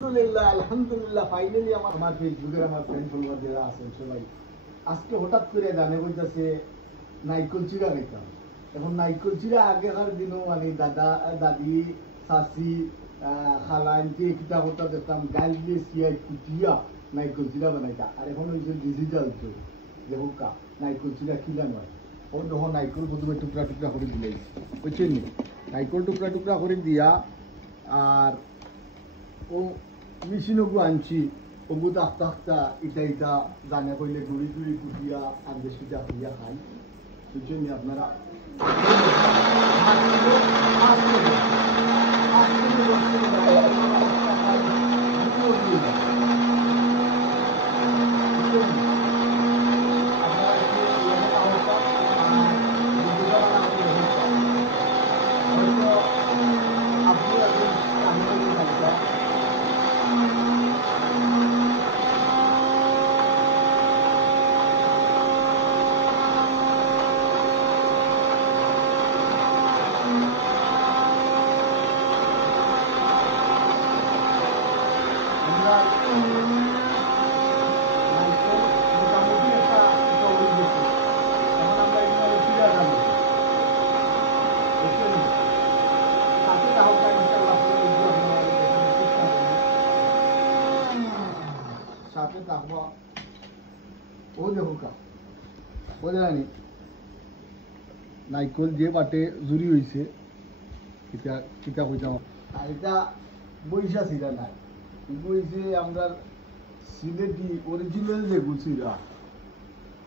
আলহামদুলিল্লাহ আলহামদুলিল্লাহ ফাইনালি আমার ফেসবুকের আমার ফ্রেন্ড ফলোয়ার যারা আছেন সবাই আজকে হঠাৎ করে জানে বলতেছে নাইকল চিরা খাইতাম। এখন নাইকল চিরা আগেকার দিনও মানে দাদা দাদি শাশি খালা এনকে কিতা কথা দেখতাম গাল দিয়ে সিয়াই কুটিয়া নাইকল চিরা বানাইতা। আর এখন হয়েছে ডিজিটাল যুগ, দেখো কা নাইকল চিরা কিলা নয় ও যখন নাইকল প্রথমে টুকরা টুকরা করে দিলে বুঝছেন নি, নাইকল টুকরা টুকরা করে দিয়া আর ও মেশিনগু আনছি ওগু আস্তে আস্তে ইটা ইটা জানে কইলে গুড়ি টুড়ি কুটিয়া আন্দেশ পিঠা হইয়া খাই। বুঝছেন নি আপনারা সাথে থাকবো। ও দেখো কা বোঝা জানি নাইকল যে বাটে জুড়ি হয়েছে কিতা কিতা কইতাম। আর এটা বৈশা সিরা নাই, বইছে আমরা সিলেটি অরিজিনাল যে গুছিরা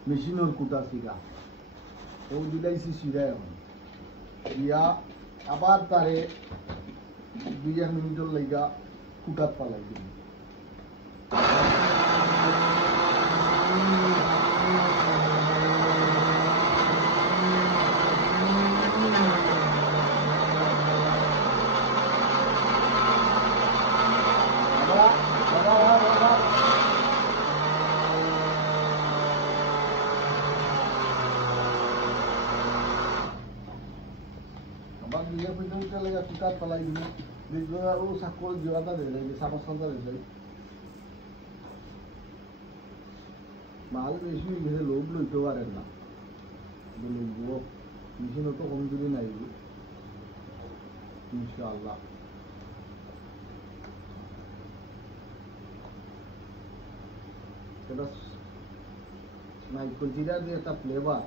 মেশিনের কুটা সিরা ও দিলাইছি সিরা। এখন দিয়া আবার তারে 2-1 মিনিটের লাইগা কুটাত পালাই দিন। আবার দিয়ে পর্যন্ত লেগে কুটার পালাই দিন, দেখবো ও সাকর জোড়াটা রয়ে যায়, সাবার সাদা রয়ে যায়। মাল বেশি গেলে লোভ লইতে পারেন না, লইব মেশিনও তো কম দিলে নাই ইনশাআল্লাহ। এটা নাইকল চিরা যে একটা ফ্লেভার,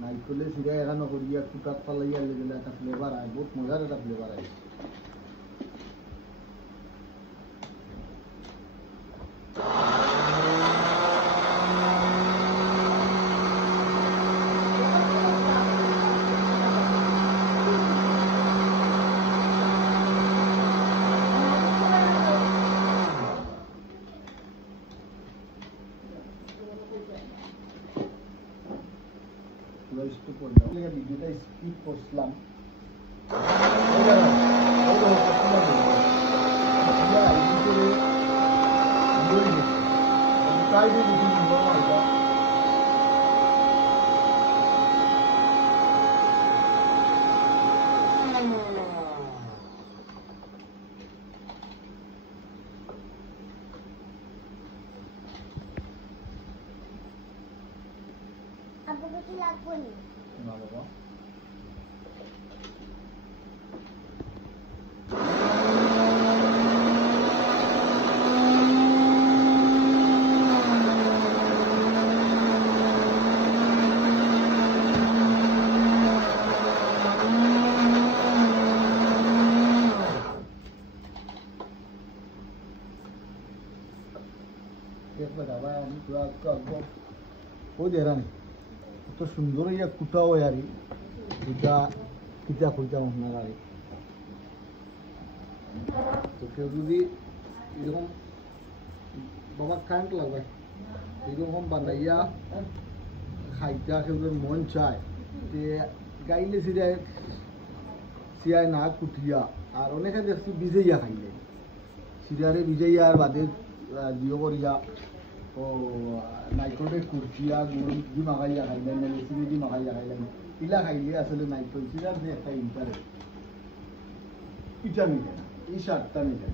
নাইকলে চিরা এখানে করিয়া কুটাত পালাইয়া লেগে একটা ফ্লেভার আয়, বহুত মজার একটা ফ্লেভার আয়। ভিডিওটা স্কিপ করছিলাম। আপনাকে কি লাগবে না বাবা কত সুন্দর ইয়া কুটাও আরি এটা কিতা কইতাম আপনারা। তো কেউ যদি এরকম বাবা কারেন্ট লাগবে এরকম বানাইয়া খাইতা কেউ মন চায় যে গাইলে সিরায় সিয়ায় না কুটিয়া, আর অনেকে দেখছি ভিজাইয়া খাইলে সিরারে ভিজাইয়া আর বাদে দিও করিয়া ও নাইকলে কুরচিয়া গুড় দি মাখাইয়া খাইলেন না চিনি দি মাখাইয়া খাইলেন, ইলা খাইলে আসলে নাইকল চিরার যে একটা ইন্টারেস্ট এটা মিলে না। এই শার্টটা নিতে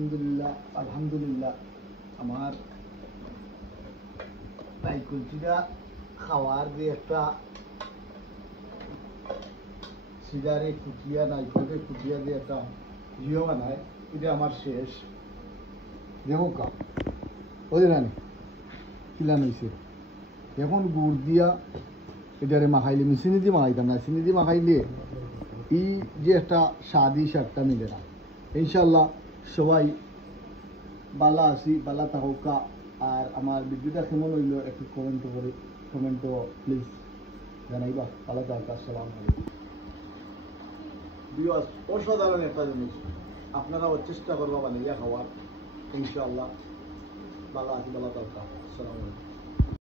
আলহামদুলিল্লাহ আলহামদুলিল্লাহ আমার নাইকুলচিরা খাওয়ার যে একটা সিজারে কুটিয়া নাইকুলকে কুটিয়া যে একটা ইয়ে বানায় এটা আমার শেষ দেখো কাপ ওই রানি কিলান হয়েছে এখন গুড় দিয়া এটারে মাখাইলে আমি চিনি দিয়ে মাখাইতাম না চিনি দিয়ে মাখাইলে এই যে একটা স্বাদই স্বাদটা মিলে না ইনশাল্লাহ সবাই বালা আছি বালা থাকা আর আমার ভিডিওটা কেমন হইল একটু কমেন্ট প্লিজ জানাইবা ভালো থাকা আসসালামু আলাইকুম ভিউয়ার্স অসাধারণ একটা জিনিস আপনারাও চেষ্টা করবা বানিয়ে খাওয়ার ইনশাআল্লাহ ভালো আছি ভালো থাকা আসসালামু আলাইকুম